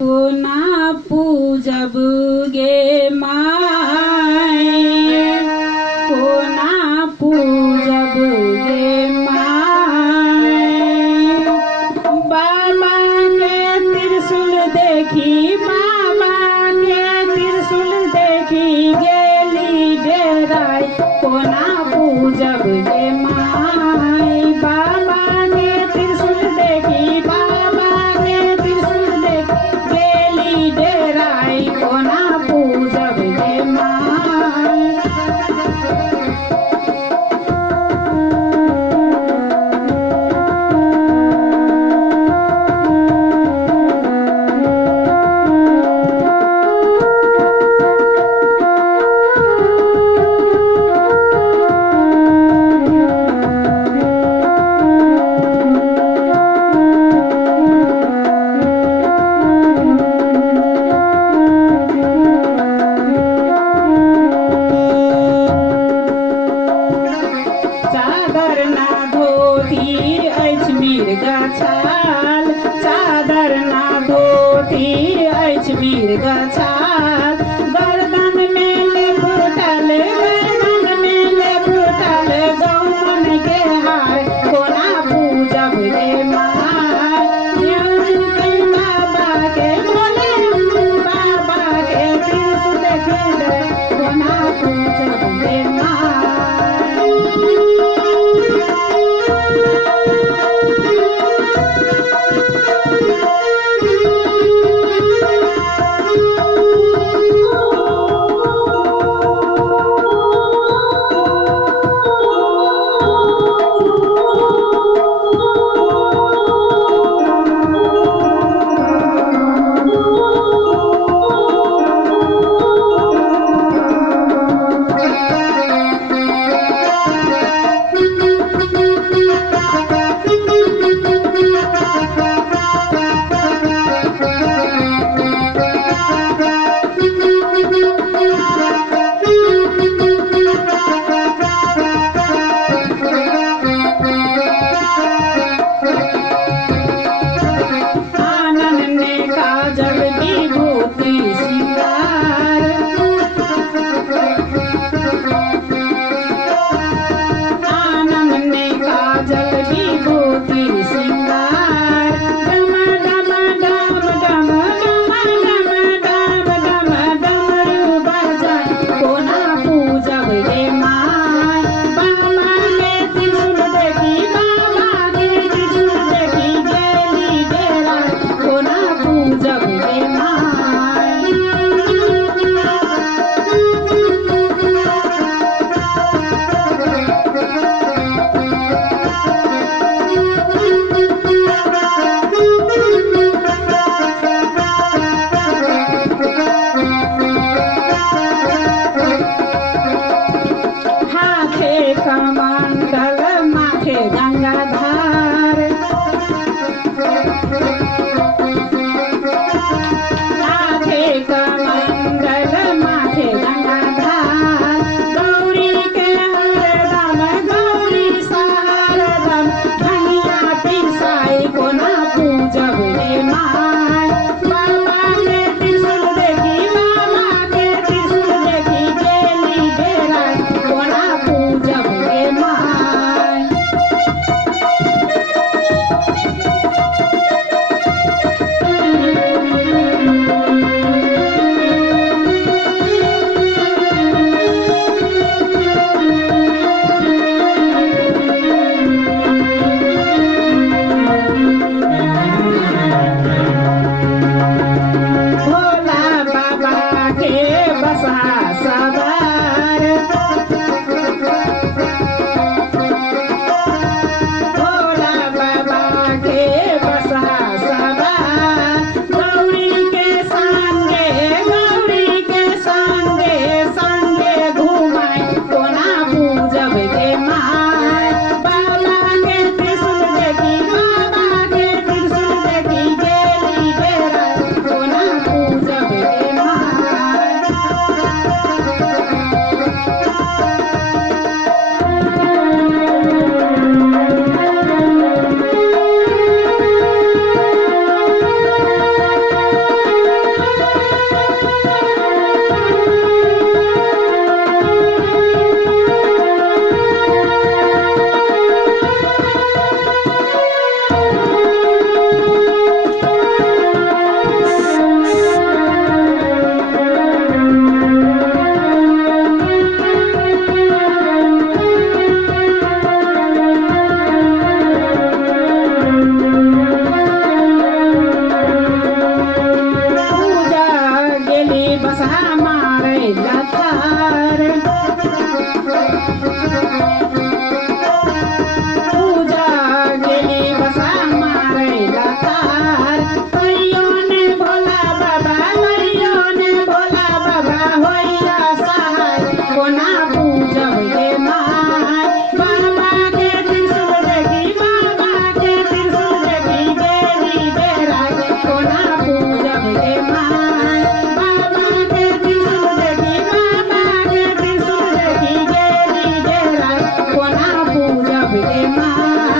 कोना पूजब गे माय, कोना पूजब गे माय। बाबा के त्रिशूल देखी, बाबा के त्रिशूल देखी गेली डेराय, कोना पूजब गे माय। बाबा के त्रिशूल देखी, बाबा के त्रिशूल देखी गेली डेराय, कोना पूजब गे माय। चादर ना धोती अछि मिर्गा छाल, चादर ना धोती अछि मिर्गा छाल। गर्दन में ले फुटल, गर्दन में ले फुटल गौमन के हार, कोना पूजब गे माय। बाबा के बोले, बाबा के त्रिशूल देखी, कोना पूजब गे माय। छाल